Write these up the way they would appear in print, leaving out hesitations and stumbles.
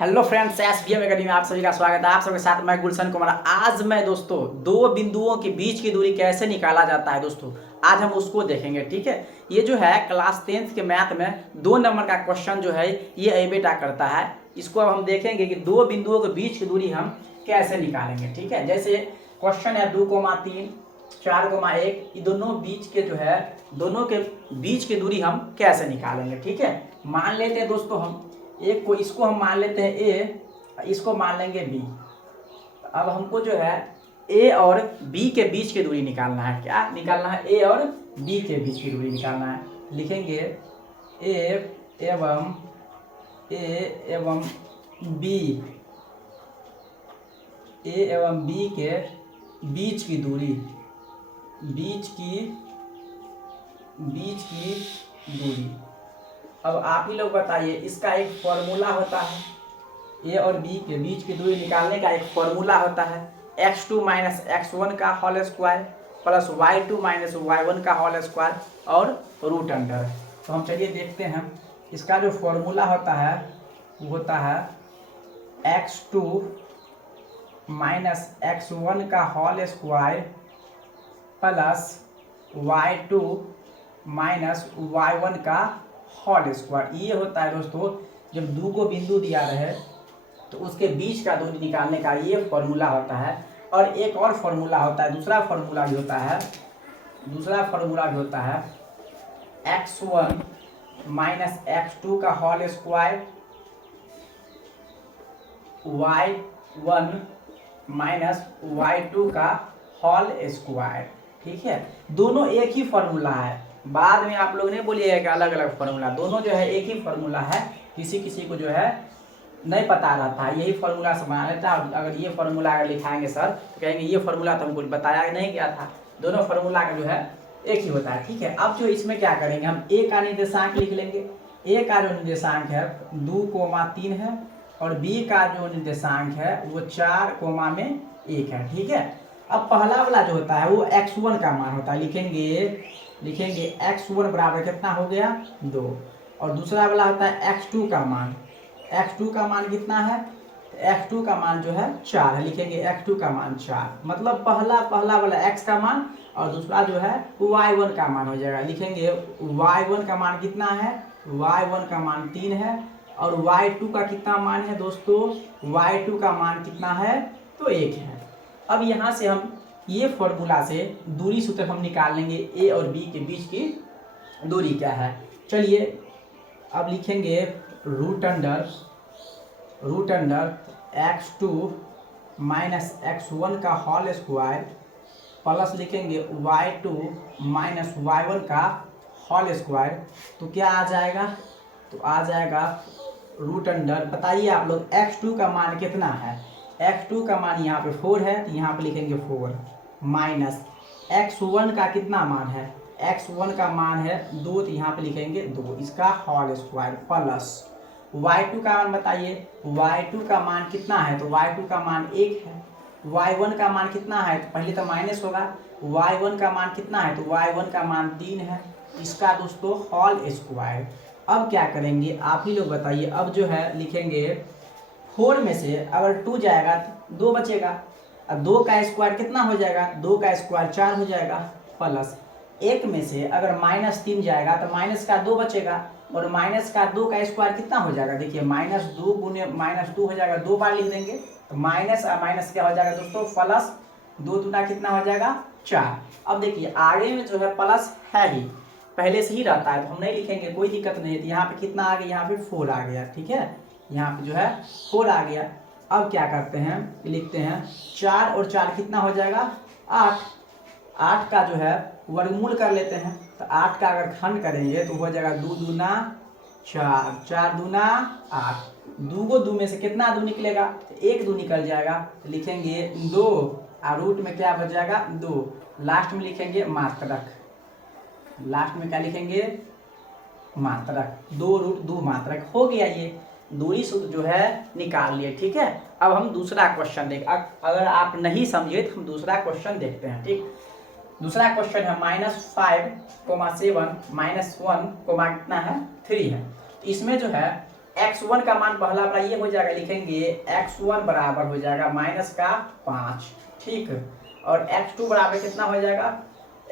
Hello friends, SBM academy में आप सभी का स्वागत है। आप सबके साथ मैं गुलशन कुमार। आज मैं दोस्तों दो बिंदुओं के बीच की दूरी कैसे निकाला जाता है दोस्तों, आज हम उसको देखेंगे। ठीक है, ये जो है क्लास 10th के मैथ में 2 नंबर का क्वेश्चन जो है ये ए बेटा करता है। इसको अब हम देखेंगे कि दो बिंदुओं के बीच की दूरी हम कैसे निकालेंगे। ठीक है, जैसे क्वेश्चन है 2,3 4,1, ये दोनों बीच के जो है दोनों के बीच की दूरी हम कैसे निकालेंगे। ठीक है, मान लेते हैं दोस्तों हम एक को, इसको हम मान लेते हैं ए, इसको मान लेंगे बी। अब हमको जो है ए और बी के बीच की दूरी निकालना है। क्या निकालना है? ए और बी के बीच की दूरी निकालना है। लिखेंगे ए एवं बी, ए एवं बी के बीच की दूरी, बीच की दूरी। अब आप ही लोग बताइए, इसका एक फॉर्मूला होता है। ए और बी के बीच की दूरी निकालने का एक फॉर्मूला होता है x2 माइनस x1 का whole square plus y2 minus y1 का होल स्क्वायर और रूट अंडर। तो हम चलिए देखते हैं, इसका जो फॉर्मूला होता है वो होता है x2 माइनस x1 का whole square plus y2 minus y1 का होल स्क्वायर। ये होता है दोस्तों, जब दो को बिंदु दिया रहे तो उसके बीच का दूरी निकालने का ये फॉर्मूला होता है। और एक और फॉर्मूला होता है, दूसरा फॉर्मूला भी होता है x1 माइनस x2 का whole square y1 minus y2 का होल स्क्वायर। ठीक है, दोनों एक ही फॉर्मूला है। बाद में आप लोग नहीं बोलिएगा कि अलग अलग फॉर्मूला, दोनों जो है एक ही फॉर्मूला है। किसी को जो है नहीं पता रहता है, यही फॉर्मूला से बना लेता है। अगर ये फॉर्मूला अगर लिखाएंगे सर तो कहेंगे ये फॉर्मूला तो हमको बताया नहीं गया था। दोनों फॉर्मूला का जो है एक ही होता है। ठीक है, अब जो इसमें क्या करेंगे, हम ए का निर्देशांक लिख लेंगे। ए का जो निर्देशांक है 2,3 है और बी का जो निर्देशांक है वो 4,1 है। ठीक है, अब पहला वाला जो होता है वो x1 का मान होता है। लिखेंगे x1 बराबर कितना हो गया 2, और दूसरा वाला होता है x2 का मान। x2 का मान कितना है? x2 का मान जो है 4 है। लिखेंगे x2 का मान 4, मतलब पहला वाला x का मान और दूसरा जो है y1 का मान हो जाएगा। लिखेंगे y1 का मान कितना है? y1 का मान 3 है। और y2 का कितना मान है दोस्तों? y2 का मान कितना है? तो 1 है। अब यहाँ से हम ये फॉर्मूला से दूरी सूत्र हम निकाल लेंगे, ए और बी के बीच की दूरी क्या है। चलिए अब लिखेंगे root under x2 minus x1 का होल स्क्वायर प्लस लिखेंगे y2 माइनस y1 का होल स्क्वायर। तो क्या आ जाएगा? तो आ जाएगा रूट अंडर, बताइए आप लोग, x2 का मान कितना है? x2 का मान यहाँ पे 4 है तो यहाँ पे लिखेंगे 4 माइनस x1 का कितना मान है? x1 का मान है 2 तो यहाँ पे लिखेंगे 2, इसका होल स्क्वायर प्लस y2 का मान बताइए। y2 का मान कितना है? तो y2 का मान 1 है। y1 का मान कितना है? तो पहले तो माइनस होगा। y1 का मान कितना है? तो y1 का मान 3 है, इसका दोस्तों होल स्क्वायर। अब क्या करेंगे आप ही लोग बताइए। अब जो है लिखेंगे 4 में से अगर 2 जाएगा तो 2 बचेगा। अब 2 का स्क्वायर कितना हो जाएगा? 2 का स्क्वायर 4 हो जाएगा प्लस 1 में से अगर -3 जाएगा तो माइनस का 2 बचेगा और माइनस का 2 का स्क्वायर कितना हो जाएगा? देखिए -2 गुने -2 हो जाएगा, 2 बार लिख देंगे तो माइनस क्या हो जाएगा दोस्तों? प्लस 2 दूना कितना हो जाएगा? 4। अब देखिए आगे में जो है प्लस है ही, पहले से ही रहता है तो हम नहीं लिखेंगे, कोई दिक्कत नहीं है। तो यहाँ पे कितना आ गया? यहाँ पे 4 आ गया। ठीक है, यहाँ पे जो है 4 आ गया। अब क्या करते हैं, लिखते हैं 4 और 4 कितना हो जाएगा? 8। 8 का जो है वर्गमूल कर लेते हैं। तो 8 का अगर खंड करेंगे तो हो जाएगा 2 दूना 4, 4 दूना 8। 2 को 2 में से कितना 2 निकलेगा? तो 1 2 निकल जाएगा। तो लिखेंगे 2 और रूट में क्या बच जाएगा? 2। लास्ट में लिखेंगे मात्रक। लास्ट में क्या लिखेंगे? मात्रक। 2 रूट 2 मात्रक हो गया। ये दूरी सूत्र जो है निकाल लिए। ठीक है, अब हम दूसरा क्वेश्चन देख, अगर आप नहीं समझे तो हम दूसरा क्वेश्चन देखते हैं। ठीक, दूसरा क्वेश्चन है -5, 7 -1 कितना है 3 है। इसमें जो है x1 का मान पहला वाला ये हो जाएगा, लिखेंगे x1 बराबर हो जाएगा -5, ठीक। और x2 बराबर कितना हो जाएगा,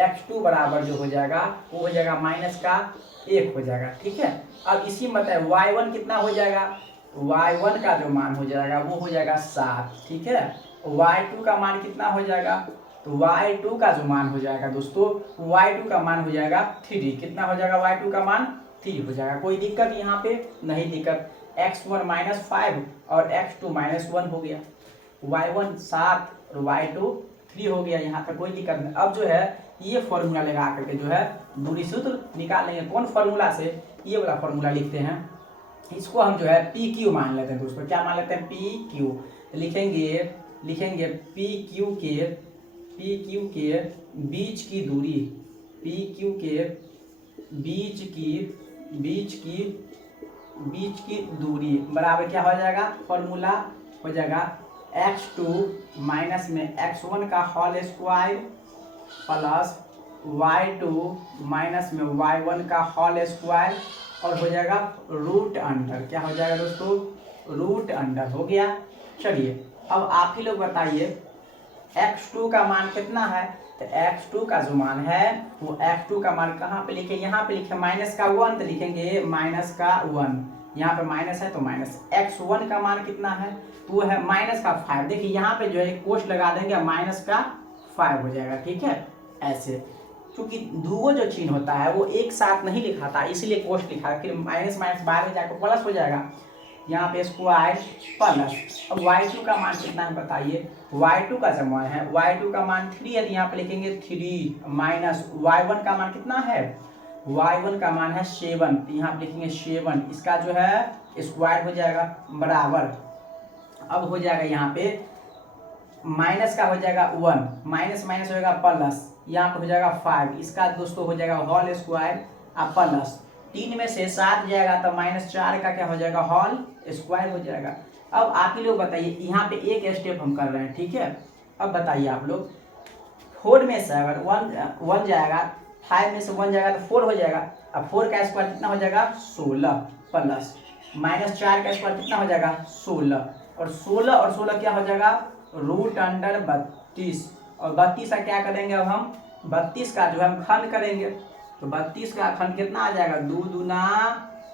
x2 बराबर जो हो जाएगा वो हो जाएगा -1 हो जाएगा, ठीक है। अब इसी में बताए y1 कितना हो जाएगा, y1 का जो मान हो जाएगा वो हो जाएगा 7, ठीक है। y2 का मान कितना हो जाएगा, तो y2 का जो मान हो जाएगा दोस्तों, y2 का मान हो जाएगा 3, कितना हो जाएगा, y2 का मान 3 हो जाएगा। कोई दिक्कत यहाँ पे नहीं दिक्कत, x1 -5 और x2 -1 हो गया, y1 7 और y2 3 हो गया, यहाँ पे कोई दिक्कत नहीं। अब जो है ये फॉर्मूला लगा करके जो है दूरी सूत्र निकाल लेंगे। कौन फॉर्मूला से, ये वाला फॉर्मूला लिखते हैं, इसको हम जो है पी क्यू मान लेते हैं दोस्तों। क्या मान लेते हैं, पी क्यू। लिखेंगे पी क्यू के बीच की दूरी, पी क्यू के बीच की दूरी बराबर क्या हो जाएगा, फॉर्मूला हो जाएगा x2 माइनस में x1 का whole square plus y2 minus में y1 का होल स्क्वायर और हो जाएगा रूट अंडर। क्या हो जाएगा दोस्तों, रूट अंडर हो गया। चलिए अब आप ही लोग बताइए x2 का मान कितना है, तो x2 का जो मान है वो x2 का मान कहाँ पे लिखे, यहाँ पे लिखे -1, तो लिखेंगे -1, यहाँ पे माइनस है तो माइनस। x1 का मान कितना है, तो वो है -5। देखिए यहाँ पे जो है कोष्ट लगा देंगे -5 हो जाएगा, ठीक है। ऐसे क्योंकि दूगो जो चिन्ह होता है वो एक साथ नहीं लिखाता, इसीलिए कोष्ट लिखा है, फिर माइनस बाहर में जाकर प्लस हो जाएगा, यहाँ पे स्क्वायर प्लस। अब y2 का मान कितना है बताइए, y2 का जो मान है, y2 का मान 3 है, तो यहाँ पे लिखेंगे 3 माइनस y1 का मान कितना है, y1 का मान है 7, तो यहाँ पे लिखेंगे 7, इसका जो है स्क्वायर हो जाएगा बराबर। अब हो जाएगा यहाँ पे माइनस का हो जाएगा 1, माइनस हो जाएगा प्लस, यहाँ पे हो जाएगा 5, इसका दोस्तों हो जाएगा होल स्क्वायर प्लस। 3 में से 7 जाएगा तो -4 का क्या हो जाएगा, होल स्क्वायर हो जाएगा। अब आप ही लोग बताइए, यहाँ पे एक स्टेप हम कर रहे हैं, ठीक है। अब बताइए आप लोग 4 में से अगर 1 जाएगा, 5 में से 1 जाएगा तो 4 हो जाएगा। अब 4 का स्क्वायर कितना हो जाएगा, 16 प्लस -4 का स्क्वायर कितना हो जाएगा, 16, और 16 क्या हो जाएगा, रूट अंडर 32। और 32 का क्या करेंगे, अब हम 32 का जो है हम खंड करेंगे, तो 32 का खंड कितना आ जाएगा, 2 दूना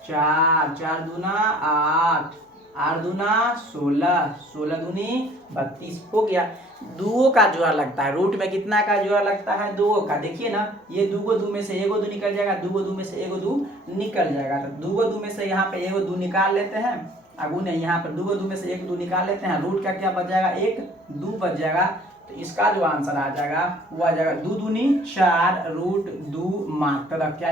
4, 4 दूना 8, 8 दूना 16, 16 दूनी 32 हो गया। दुओ का जोड़ा लगता है, रूट में कितना का जोड़ा लगता है, 2 का। देखिए ना, ये दूगो दू में से एगो दू निकल जाएगा, दूगो दू में से एगो दू निकल जाएगा, तो दूगो दू में से यहाँ पे एगो दू निकाल लेते हैं, अगू ने यहाँ पर दूगो दू में से एक दू निकाल लेते हैं, रूट का क्या बच जाएगा, 1 2 बच जाएगा। तो इसका जो आंसर आ जाएगा वो आ जाएगा 2 दूनी 4 रूट 2 मात्रक। क्या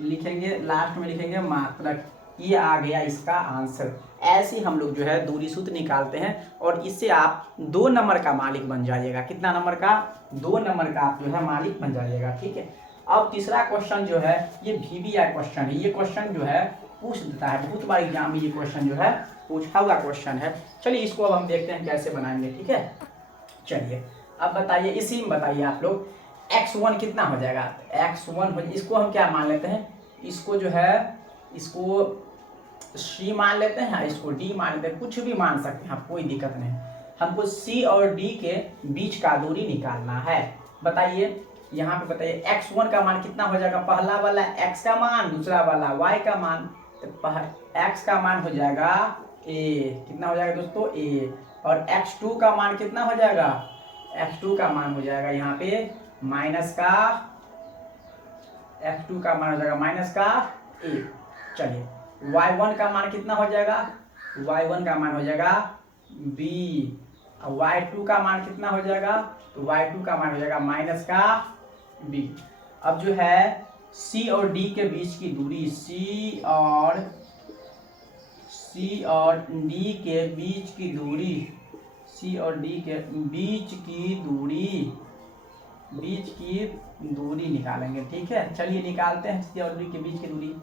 लिखेंगे लास्ट में लिखेंगे मात्रक। ये आ गया इसका आंसर। ऐसे हम लोग जो है दूरी सूत्र निकालते हैं और इससे आप 2 नंबर का मालिक बन जाइएगा। कितना नंबर का, 2 नंबर का आप जो है मालिक बन जाइएगा, ठीक है। अब तीसरा क्वेश्चन जो है ये VBI क्वेश्चन है। ये क्वेश्चन जो है पूछ देता है, बहुत बार एग्जाम में ये क्वेश्चन जो है पूछा हुआ क्वेश्चन है। चलिए इसको अब हम देखते हैं कैसे बनाएंगे, ठीक है। चलिए अब बताइए, इसी में बताइए आप लोग x1 कितना हो जाएगा, x1 इसको हम क्या मान लेते हैं, इसको जो है इसको C मान लेते हैं, इसको D मान लेते हैं, कुछ भी मान सकते हैं आप, कोई दिक्कत नहीं। हमको C और D के बीच का दूरी निकालना है। बताइए यहाँ पे बताइए x1 का मान कितना हो जाएगा, पहला वाला x का मान, दूसरा वाला y का मान। तो x का मान हो जाएगा a, कितना हो जाएगा दोस्तों, a। और x2 का मान कितना हो जाएगा, x2 का मान हो जाएगा यहाँ पे x2 का मान हो जाएगा -a। चलिए y1 का मान कितना हो जाएगा, y1 का मान हो जाएगा b। और y2 का मान कितना हो जाएगा, तो y2 का मान हो जाएगा -b। अब जो है C और D के बीच की दूरी, C और D के बीच की दूरी, C और D के बीच की दूरी निकालेंगे, ठीक है। चलिए निकालते हैं। C और D के बीच की दूरी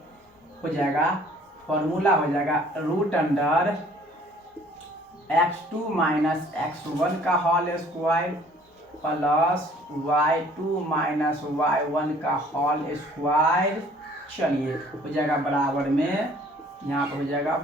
हो जाएगा, फॉर्मूला हो जाएगा root under x2 minus x1 का whole square plus y2 minus y1 का होल स्क्वायर। चलिए हो जाएगा बराबर में यहाँ पे हो जाएगा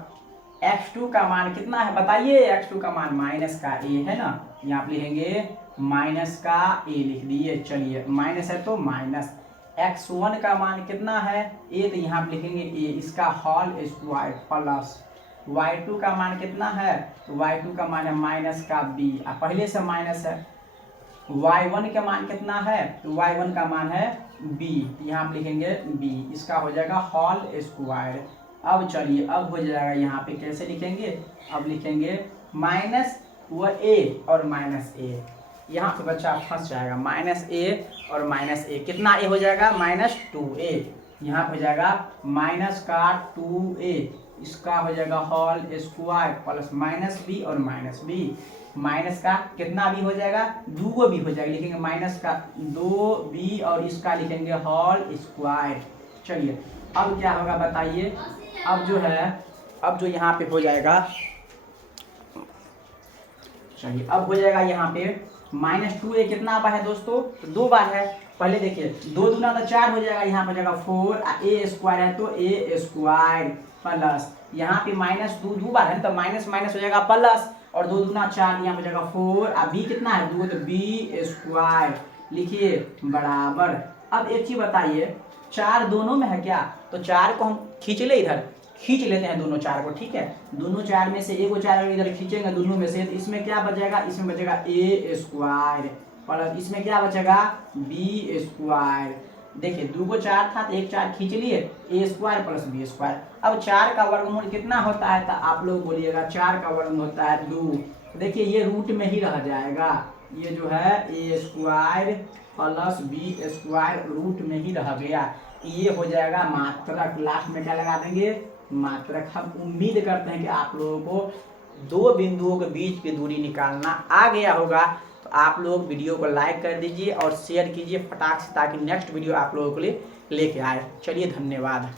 x2 का मान कितना है बताइए। x2 का मान माइनस का a है ना, यहाँ पे लिखेंगे माइनस का a लिख दिए। चलिए माइनस है तो माइनस x1 का मान कितना है a, तो यहाँ पे लिखेंगे a, इसका होल स्क्वायर प्लस y2 का मान कितना है, तो y2 का मान है माइनस का b, पहले से माइनस है। y1 का मान कितना है, तो y1 का मान है b, यहाँ पे लिखेंगे b, इसका हो जाएगा होल स्क्वायर। अब चलिए अब हो जाएगा यहाँ पे कैसे लिखेंगे, अब लिखेंगे माइनस व a और माइनस a, यहाँ पे बच्चा फंस जाएगा। माइनस a और माइनस a, कितना a हो जाएगा -2a, यहाँ पे हो जाएगा माइनस का 2a, इसका हो जाएगा whole square plus minus b और माइनस b, माइनस का कितना भी हो जाएगा 2 भी हो जाएगा, लिखेंगे माइनस का 2b और इसका लिखेंगे होल स्क्वायर। चलिए अब क्या होगा बताइए, अब जो है अब जो यहाँ पे हो जाएगा, चलिए अब हो जाएगा यहाँ पे -2a कितना बार है दोस्तों, तो 2 बार है। पहले देखिए 2 दूना तो 4 हो जाएगा, यहाँ पर जाएगा 4, a स्क्वायर है तो a स्क्वायर प्लस यहाँ पे -2 बार है तो माइनस माइनस हो जाएगा प्लस, और 2 दूना 4, यहाँ पर जाएगा 4, b कितना है 2, तो b स्क्वायर लिखिए बराबर। अब एक चीज बताइए 4 दोनों में है क्या, तो 4 को हम खींच ले, इधर खींच लेते हैं दोनों 4 को, ठीक है। दोनों 4 में से एक 4 इधर खींचेंगे दोनों में से, तो इसमें क्या बचेगा, इसमें बचेगा a स्क्वायर प्लस इसमें क्या बचेगा b स्क्वायर। देखिए 2 को 4 था तो एक 4 खींच लिए, a square plus b square. अब 4 का वर्गमूल कितना होता है, तो आप लोग बोलिएगा 4 का वर्गमूल होता है 2। देखिए ये रूट में ही रह जाएगा, ये जो है a square plus b square root में ही रह गया, ये हो जाएगा मात्रक। लास्ट में क्या लगा देंगे, मात्रक। हम उम्मीद करते हैं कि आप लोगों को 2 बिंदुओं के बीच की दूरी निकालना आ गया होगा। तो आप लोग वीडियो को लाइक कर दीजिए और शेयर कीजिए फटाक से, ताकि नेक्स्ट वीडियो आप लोगों के लिए लेके आए। चलिए धन्यवाद।